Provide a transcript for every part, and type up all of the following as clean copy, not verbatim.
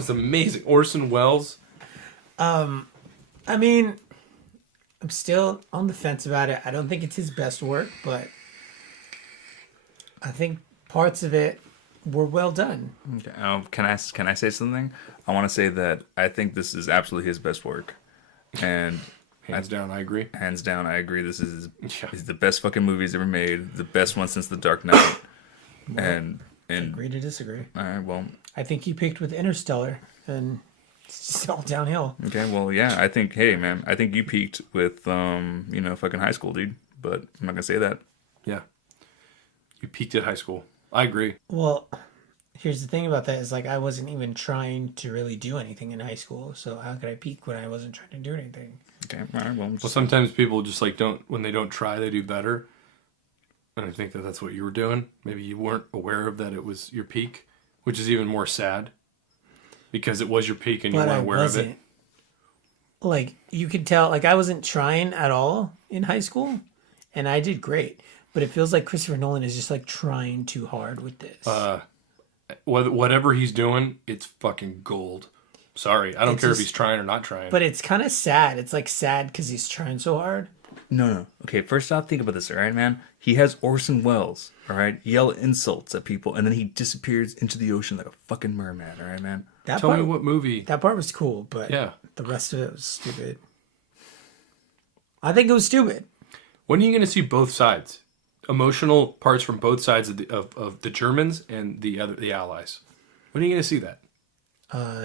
was amazing. Orson Welles. I mean, I'm still on the fence about it. I don't think it's his best work, but I think parts of it were well done. Okay. Can I say something? I want to say that I think this is absolutely his best work, and Hands down, I agree. hands down, I agree. This is the best fucking movie he's ever made. The best one since The Dark Knight. and Agree to disagree. all right, well, I think he picked with Interstellar, and it's just all downhill. okay, well, yeah. I think, hey, man, I think you peaked with fucking high school, dude. But I'm not gonna say that. Yeah. You peaked at high school. I agree. Well, here's the thing about that is like I wasn't even trying to really do anything in high school, so how could I peak when I wasn't trying to do anything? Okay, all right, well, Well, sometimes people just like when they don't try, they do better. And I think that that's what you were doing. Maybe you weren't aware of that it was your peak, which is even more sad because it was your peak and you weren't aware of it. Like you could tell, like I wasn't trying at all in high school, and I did great. But it feels like Christopher Nolan is just like trying too hard with this. Whatever he's doing, it's fucking gold. Sorry, I don't care if he's trying or not trying. But it's kind of sad. It's like sad because he's trying so hard. No. Okay, first off, think about this, all right, man? He has Orson Welles, all right, yell insults at people, and then he disappears into the ocean like a fucking merman, all right, man? Tell me what movie. That part was cool, but Yeah. the rest of it was stupid. I think it was stupid. When are you going to see both sides? Emotional parts from both sides of the Germans and the Allies. When are you going to see that?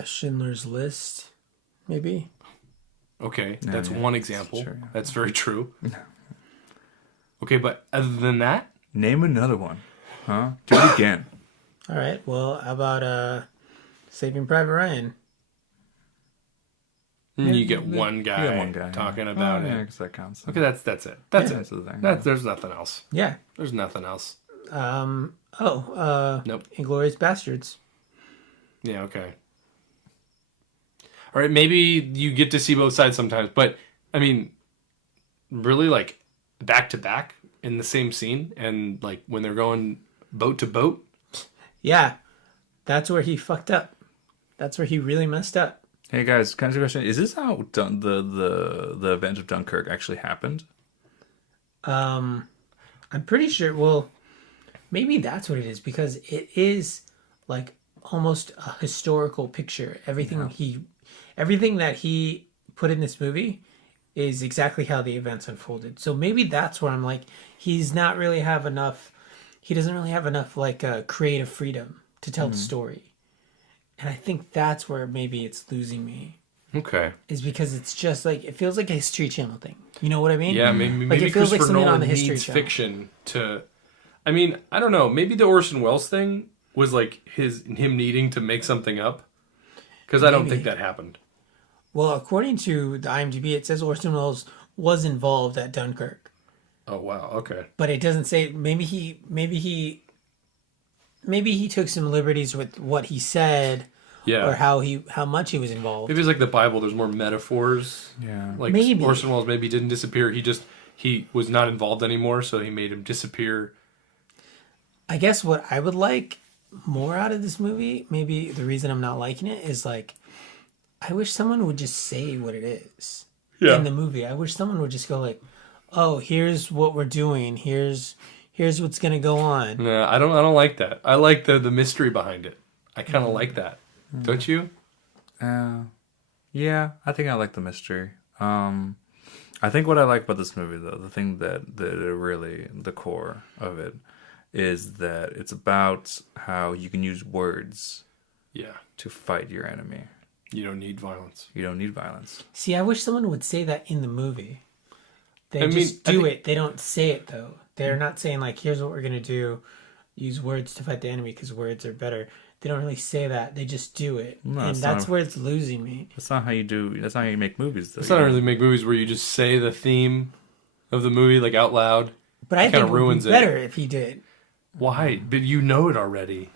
Schindler's List, maybe. Okay, that's one example. Sure, yeah. That's very true. Okay, but other than that, Name another one, huh? Do it again. All right. Well, how about Saving Private Ryan? you get one guy, talking about yeah, it. I guess that counts. Okay, that's it. That's Yeah, it. that's the thing. There's nothing else. Yeah. There's nothing else. Nope. Inglourious Bastards. Yeah, okay. All right, maybe you get to see both sides sometimes, but I mean, really, like back to back in the same scene, and like when they're going boat to boat. Yeah, that's where he fucked up. That's where he really messed up. Hey guys, can I ask you a question? Is this how the event of Dunkirk actually happened? I'm pretty sure. Well, maybe that's what it is because it is like almost a historical picture. Everything that he put in this movie is exactly how the events unfolded. So maybe that's where I'm like, he doesn't really have enough like creative freedom to tell the story. And I think that's where maybe it's losing me. Okay. Is because it's just like, it feels like a History Channel thing. You know what I mean? Yeah, maybe Like it feels like Christopher something Nolan on the History needs Channel. fiction to. I mean, I don't know. Maybe the Orson Welles thing was like him needing to make something up, because I don't think that happened. Well, according to the IMDb, it says Orson Welles was involved at Dunkirk, Oh wow. Okay. but it doesn't say. Maybe he took some liberties with what he said, Yeah. or how much he was involved. Maybe it's like the Bible. There's more metaphors. Yeah. Like Maybe. Orson Welles maybe didn't disappear. He was not involved anymore, so he made him disappear. I guess what I would like more out of this movie, maybe the reason I'm not liking it, is like, I wish someone would just say what it is in the movie. I wish someone would just go like, "Oh, here's what we're doing. Here's what's gonna go on." No, I don't like that. I like the mystery behind it. I kind of like that. Don't you? Yeah, I think I like the mystery. I think what I like about this movie, though, the thing that really, the core of it, is that it's about how you can use words to fight your enemy. You don't need violence. You don't need violence. See, I wish someone would say that in the movie. They I just mean, do it. They don't say it, though. They're not saying, like, here's what we're going to do. Use words to fight the enemy because words are better. They don't really say that. They just do it. No, and it's that's not- where it's losing me. That's not how you do. That's not how you make movies, though. It's not really make movies where you just say the theme of the movie like out loud. But I think it would ruins be it. better if he did. Why? But you know it already.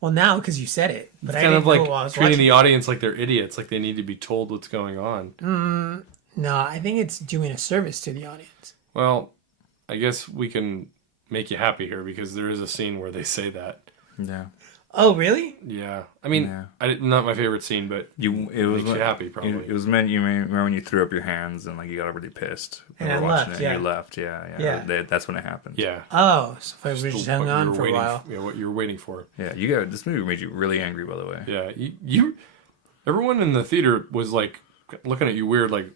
Well, now, because you said it. But It's I kind didn't of like know while I was treating watching. the audience like they're idiots, like they need to be told what's going on. No, I think it's doing a service to the audience. Well, I guess we can make you happy here because there is a scene where they say that. Yeah. Oh, really? Yeah, I mean, Yeah. Not my favorite scene, but It was makes you happy, probably. It was meant. You remember when you threw up your hands and like you got really pissed And we I were watching left, it, yeah. and you left. Yeah. Yeah. That's when it happened. yeah. Oh, so if I Just was just what hung you on were for a waiting while. Yeah, what you were waiting for. Yeah. This movie made you really angry, by the way. Yeah, everyone in the theater was like looking at you weird, like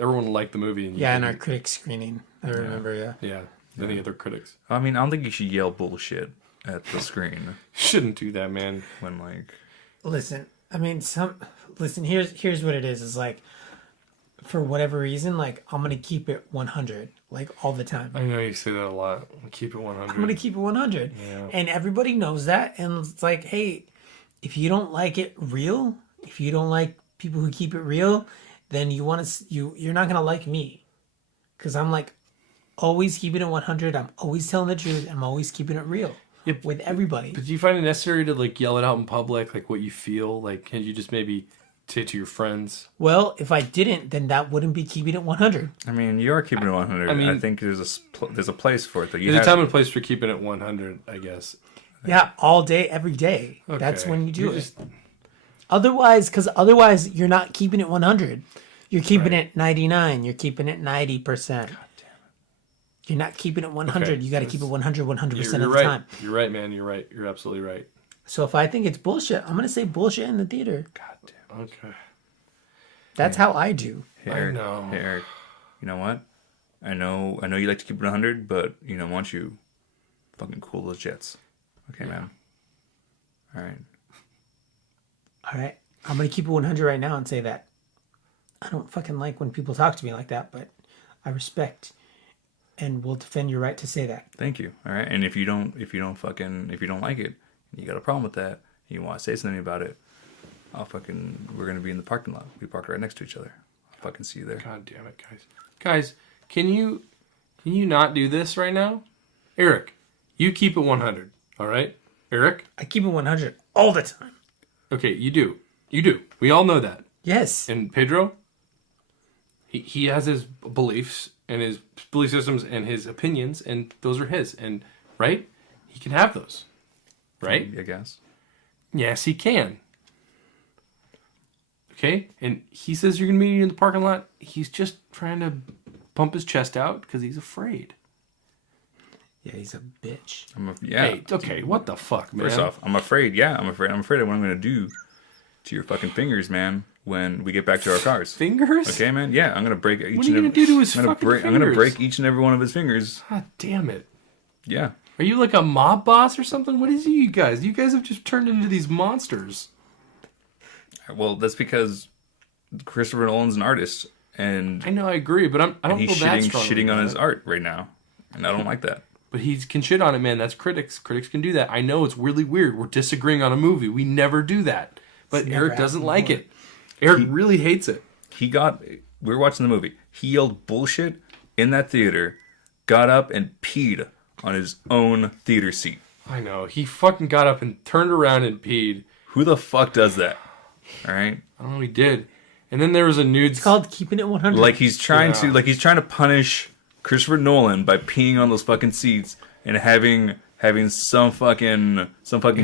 everyone liked the movie. And you Yeah, in didn't. our critic screening. I remember, yeah. Yeah, any other critics I mean, I don't think you should yell bullshit at the screen shouldn't do that, man. when like. Listen, I mean, here's what it is. It's like, for whatever reason, like, I'm going to keep it 100, like, all the time. I know you say that a lot. Keep it 100. I'm going to keep it 100. Yeah. And everybody knows that. And it's like, hey, if you don't like it real, if you don't like people who keep it real, then you're not going to like me. Because I'm like, always keeping it 100. I'm always telling the truth. I'm always keeping it real with everybody. But do you find it necessary to like yell it out in public, like what you feel? Like, can you just maybe say it to your friends? Well, if I didn't, then that wouldn't be keeping it 100. I mean, you are keeping it 100. I mean- I think there's a place for it though. There's a time and place for keeping it 100, I guess. Yeah, all day, every day. That's Okay. when you do You're it. just- Otherwise, you're not keeping it 100. You're keeping Right. it 99. You're keeping it 90%. You're not keeping it 100. Okay. You got to keep it 100, 100% You're of the right. time. You're right, man. You're right. You're absolutely right. So if I think it's bullshit, I'm going to say bullshit in the theater. God damn. Okay. That's how I do. Hey, I Eric, know. Hey, Eric. You know what? I know you like to keep it 100, but you know, once you fucking cool those jets. Okay, man. All right. All right. I'm going to keep it 100 right now and say that I don't fucking like when people talk to me like that, but I respect and will defend your right to say that. Thank you. All right. And if you don't like it, you got a problem with that, and you want to say something about it, we're gonna be in the parking lot. We park right next to each other. I'll fucking see you there. God damn it, guys. Guys, can you not do this right now? Eric, you keep it 100. All right, Eric. I keep it 100 all the time. Okay, you do. You do. We all know that. Yes. And Pedro, he has his beliefs and his belief systems and his opinions, and those are his. And right, he can have those. Right? I guess. Yes, he can. Okay, and he says you're gonna meet you in the parking lot. He's just trying to pump his chest out because he's afraid. Yeah, he's a bitch. Yeah. Hey, okay, what the fuck, man? First off, I'm afraid. Yeah, I'm afraid. I'm afraid of what I'm gonna do to your fucking fingers, man. When we get back to our cars. Fingers? Okay, man. Yeah, I'm gonna break each. What are you gonna do to his fucking I'm gonna fingers? break each and every one of his fingers. God damn it! Yeah. Are you like a mob boss or something? What is you guys? You guys have just turned into these monsters. Well, that's because Christopher Nolan's an artist, and I know, I agree, but I don't he's feel that strongly shitting on about his it. art right now, and I don't like that. But he can shit on it, man. That's critics. Critics can do that. I know it's really weird. We're disagreeing on a movie. We never do that. But never Eric doesn't happened like before. it. Eric really hates it. We were watching the movie. He yelled bullshit in that theater, got up and peed on his own theater seat. I know. He fucking got up and turned around and peed. Who the fuck does that? All right. I don't know. He did. And then there was a nude. It's called keeping it 100. Like he's trying Yeah. to punish Christopher Nolan by peeing on those fucking seats and having some fucking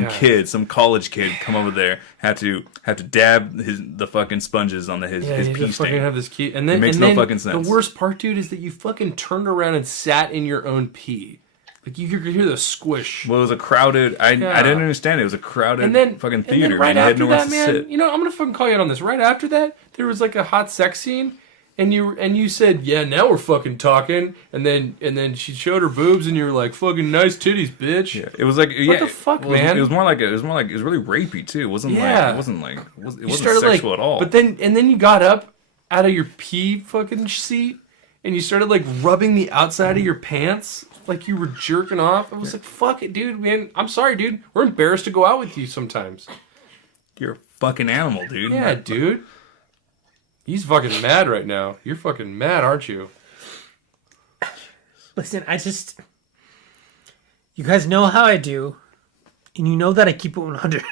Yeah. kid, some college kid come over there, have to dab the fucking sponges on his you pee just fucking stain. have this key. And then It makes and no then fucking sense. The worst part, dude, is that you fucking turned around and sat in your own pee. Like you could hear the squish. Well, it was a crowded. I didn't understand. It was a crowded fucking theater. And then right and I had after nowhere that, to man, sit. you know, I'm gonna fucking call you out on this. Right after that, there was like a hot sex scene, and you said, "Yeah, now we're fucking talking." And then she showed her boobs, and you were like, "Fucking nice titties, bitch." Yeah, it was like the fuck, man? It was more like it was really rapey too. It wasn't Yeah. it wasn't You started sexual like, at all. But then you got up out of your pee fucking seat, and you started like rubbing the outside of your pants like you were jerking off. I was like, "Fuck it, dude, man. I'm sorry, dude. We're embarrassed to go out with you sometimes." You're a fucking animal, dude. Yeah, dude. He's fucking mad right now. You're fucking mad, aren't you? Listen, you guys know how I do, and you know that I keep it 100.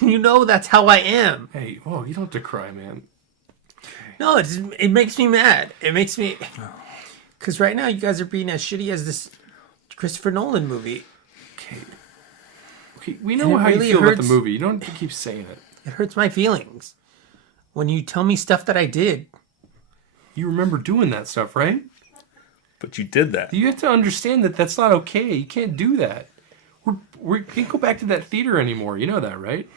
And you know that's how I am. Hey, whoa, you don't have to cry, man. No, it makes me mad. It makes me... Because right now you guys are being as shitty as this Christopher Nolan movie. Okay, we And know it how really you feel about the hurts. movie. You don't have to keep saying it. It hurts my feelings when you tell me stuff that I did. You remember doing that stuff, right? But you did that. You have to understand that that's not okay. You can't do that. We can't go back to that theater anymore. You know that, right?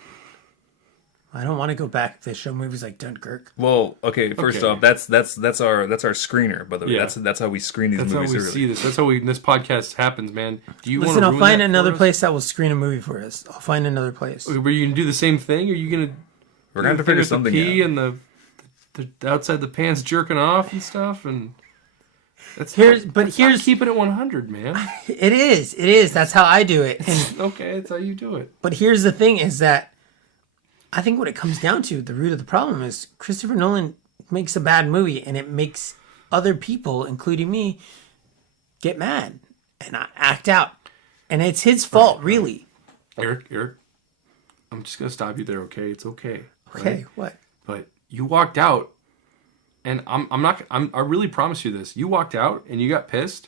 I don't want to go back to show movies like Dunkirk. Well, okay. First Okay. off, that's our screener. By the way, Yeah. that's how we screen these That's how movies. we early. see this. That's how this podcast happens, man. Do you want Listen, to I'll find that another for us? place that will screen a movie for us. I'll find another place. Were you gonna do the same thing? Are you gonna? We're gonna have to figure something pee out. and the outside the pants jerking off and stuff, and that's Here's keeping it 100, man. It is. That's how I do it. And, Okay, that's how you do it. but here's the thing: is that I think what it comes down to, the root of the problem is Christopher Nolan makes a bad movie, and it makes other people, including me, get mad and act out, and it's his fault, really. Eric, I'm just gonna stop you there. Okay, it's okay. Okay, right? what? But you walked out, and I really promise you this. You walked out and you got pissed,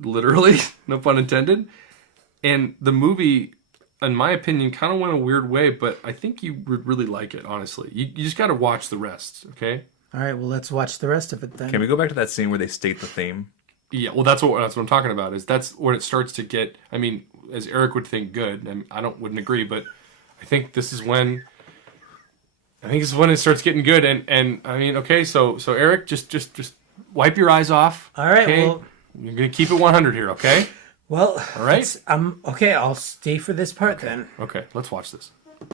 literally, no pun intended. And the movie, in my opinion, kind of went a weird way, but I think you would really like it, honestly. You just got to watch the rest, okay? All right, well, let's watch the rest of it then. Can we go back to that scene where they state the theme? Yeah, well, that's what I'm talking about. That's when it starts to get. I mean, as Eric would think, good. And wouldn't agree, but I think this is when. I think this is when it starts getting good. And I mean, okay, so Eric, just wipe your eyes off. All right, okay? well, You're gonna keep it 100 here, okay? well, All right. okay. I'll stay for this part then. Okay, let's watch this.